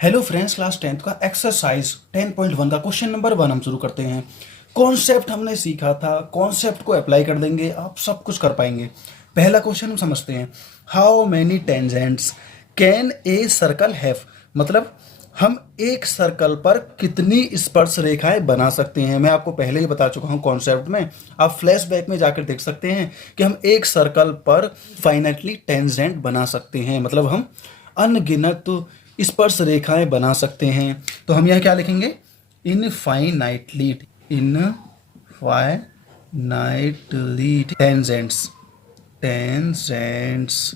Hello friends, class 10th का exercise 10.1 का question number 1 हम शुरू करते हैं। कॉन्सेप्ट हमने सीखा था, कॉन्सेप्ट को अप्लाई कर देंगे, आप सब कुछ कर पाएंगे। पहला क्वेश्चन हम समझते हैं। How many tangents can a circle have, मतलब हम एक सर्कल पर कितनी स्पर्श रेखाएं बना सकते हैं। मैं आपको पहले ही बता चुका हूं कॉन्सेप्ट में, आप फ्लैशबैक में जाकर देख सकते हैं कि हम एक सर्कल पर फाइनाइटली टेंजेंट बना सकते हैं, मतलब हम अनगिनत स्पर्श रेखाएं बना सकते हैं। तो हम यह क्या लिखेंगे, इनफाइनाइटली, इनफाइनाइटली टेंजेंट्स, टेंजेंट्स।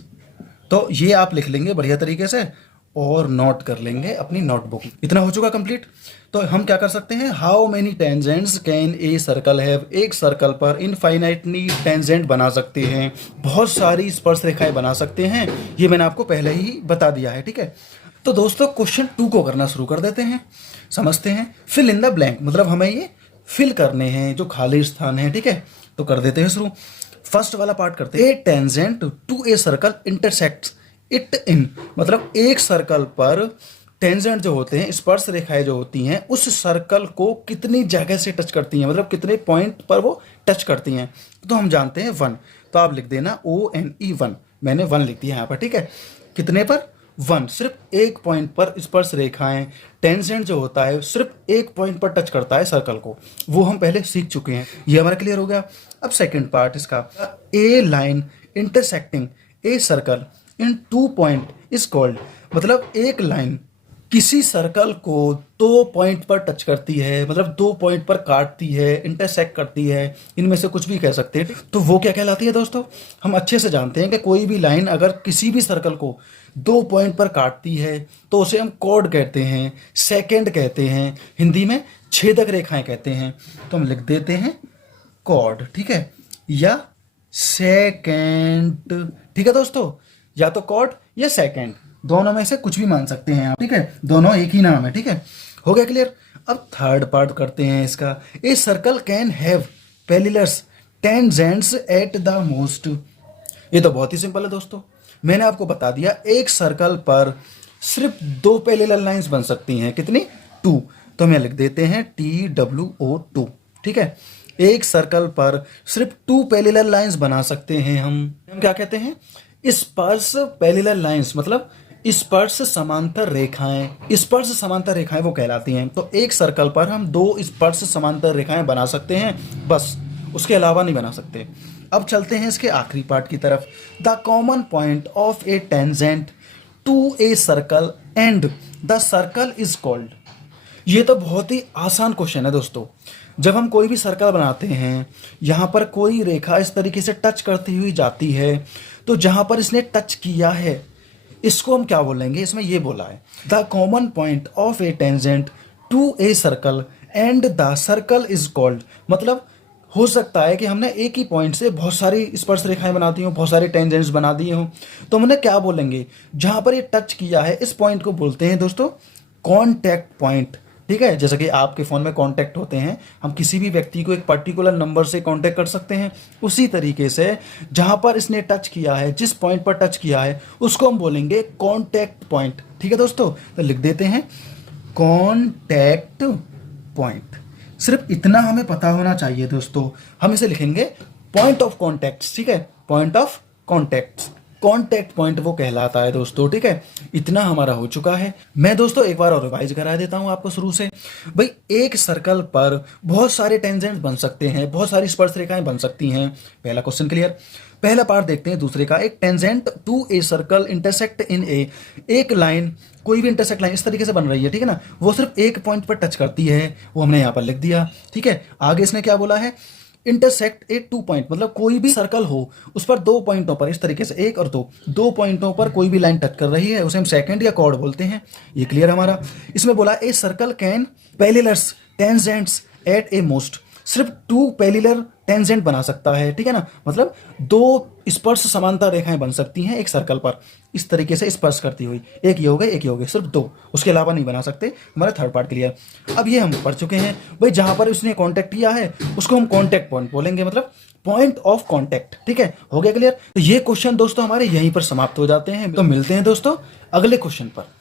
तो ये आप लिख लेंगे बढ़िया तरीके से और नोट कर लेंगे अपनी नोटबुक। इतना हो चुका कंप्लीट। तो हम क्या कर सकते हैं, how many tangents can a circle have, एक सर्कल पर इनफाइनाइटली टेंजेंट बना सकते हैं, बहुत सारी स्पर्श रेखाएं बना सकते हैं। ये मैंने आपको पहले ही बता दिया है, ठीक है। तो दोस्तों क्वेश्चन 2 को करना शुरू कर देते हैं, समझते हैं। फिल इन द ब्लैंक, मतलब हमें ये फिल करने हैं जो खाली स्थान है, ठीक है। तो कर देते हैं शुरू। फर्स्ट वाला पार्ट करते हैं। A tangent to a circle intersects it in, मतलब एक सर्कल पर टेंजेंट जो होते हैं, स्पर्श रेखाएं जो होती हैं, उस सर्कल को कितनी जगह से टच करती हैं, मतलब कितने पॉइंट पर वो टच करती हैं। तो हम जानते हैं 1, तो आप लिख देना ONE 1। मैंने 1 लिख दिया यहाँ पर, ठीक है। कितने पर, 1, सिर्फ एक पॉइंट पर स्पर्श रेखाएं, टेंजेंट जो होता है सिर्फ एक पॉइंट पर टच करता है सर्कल को, वो हम पहले सीख चुके हैं। ये हमारा क्लियर हो गया। अब सेकंड पार्ट इसका, a line intersecting a circle in 2 point is called, मतलब एक लाइन किसी सर्कल को 2 पॉइंट पर टच करती है, मतलब 2 पॉइंट पर काटती है, इंटरसेक्ट करती है, इनमें से कुछ भी कह सकते हैं। तो वो क्या कहलाती है दोस्तों, हम अच्छे से जानते हैं कि कोई भी लाइन अगर किसी भी सर्कल को 2 पॉइंट पर काटती है तो उसे हम कॉर्ड कहते हैं, सेकेंड कहते हैं, हिंदी में छेदक रेखाएं कहते हैं। तो हम लिख देते हैं कॉर्ड, ठीक है, या सेकेंड, ठीक है दोस्तों, या तो कॉर्ड या सेकेंड, दोनों में से कुछ भी मान सकते हैं आप, ठीक है, दोनों एक ही नाम है, ठीक है। हो गया क्लियर। अब थर्ड पार्ट करते हैं इसका। A circle can have parallels tangents at the most, ये तो बहुत ही सिंपल है दोस्तों। मैंने आपको बता दिया एक सर्कल पर सिर्फ 2 पैरेलल लाइंस बन सकती हैं, कितनी, 2। तो हम लिख देते हैं TWO2, ठीक है। एक सर्कल पर सिर्फ 2 पैरेलल लाइंस बना सकते हैं हम क्या कहते हैं, स्पर्श पैरेलल लाइंस, मतलब स्पर्श समांतर रेखाएं, स्पर्श समांतर रेखाएं वो कहलाती हैं। तो एक सर्कल पर हम 2 स्पर्श समांतर रेखाएं बना सकते हैं, बस, उसके अलावा नहीं बना सकते। अब चलते हैं इसके आखिरी पार्ट की तरफ। The common point of a tangent to a circle and the circle is called, ये तो बहुत ही आसान क्वेश्चन है दोस्तों। जब हम कोई भी सर्कल बनाते हैं, यहाँ पर कोई रेखा इस तरीके से टच करती हुई जाती है, तो जहाँ पर इसने टच किया है इसको हम क्या बोलेंगे, इसमें ये बोला है the common point of a tangent to a circle and the circle is called, मतलब हो सकता है कि हमने एक ही पॉइंट से बहुत सारी स्पर्श रेखाएं बना दी हों, बहुत सारे टेंजेंट्स बना दिए हों, तो हमने क्या बोलेंगे, जहाँ पर ये टच किया है इस पॉइंट को बोलते हैं दोस्तों कॉन्टैक्ट पॉइंट, ठीक है। जैसे कि आपके फ़ोन में कॉन्टैक्ट होते हैं, हम किसी भी व्यक्ति को एक पर्टिकुलर नंबर से कॉन्टैक्ट कर सकते हैं, उसी तरीके से जहाँ पर इसने टच किया है, जिस पॉइंट पर टच किया है उसको हम बोलेंगे कॉन्टैक्ट पॉइंट, ठीक है दोस्तों। तो लिख देते हैं कॉन्टैक्ट पॉइंट। सिर्फ इतना हमें पता होना चाहिए दोस्तों, हम इसे लिखेंगे पॉइंट ऑफ कॉन्टैक्ट, ठीक है, point of contact, contact point वो कहलाता है दोस्तों, ठीक है। इतना हमारा हो चुका है। मैं दोस्तों एक बार और रिवाइज करा देता हूं आपको शुरू से। भाई एक सर्कल पर बहुत सारे टेंजेंट्स बन सकते हैं, बहुत सारी स्पर्श रेखाएं बन सकती हैं। पहला क्वेश्चन क्लियर। पहला पार्ट देखते हैं दूसरे का। एक tangent to a circle intersect in a, एक लाइन, कोई भी इंटरसेक्ट लाइन इस तरीके से बन रही है, ठीक है ना, वो सिर्फ एक पॉइंट पर टच करती है, वो हमने यहाँ पर लिख दिया, ठीक है। आगे इसने क्या बोला है, इंटरसेक्ट ए 2 पॉइंट, मतलब कोई भी सर्कल हो उस पर 2 पॉइंटों पर, इस तरीके से 1 और 2 पॉइंटों पर कोई भी लाइन टच कर रही है, उसे हम सेकंड या कॉर्ड बोलते हैं। ये क्लियर हमारा। इसमें बोला a circle can parallels tangents at a most, सिर्फ 2 पैरेलल टेंजेंट बना सकता है, ठीक है ना, मतलब 2 स्पर्श समांतर रेखाएं बन सकती हैं एक सर्कल पर इस तरीके से स्पर्श करती हुई, एक ये हो गए, एक ये हो गए, सिर्फ 2, उसके अलावा नहीं बना सकते। हमारा थर्ड पार्ट क्लियर। अब ये हम पढ़ चुके हैं भाई, जहां पर उसने कांटेक्ट किया है उसको हम कांटेक्ट पॉइंट बोलेंगे, मतलब पॉइंट ऑफ कांटेक्ट, ठीक है। हो गया क्लियर। तो ये क्वेश्चन दोस्तों हमारे यहीं पर समाप्त हो जाते हैं। तो मिलते हैं दोस्तों अगले क्वेश्चन पर।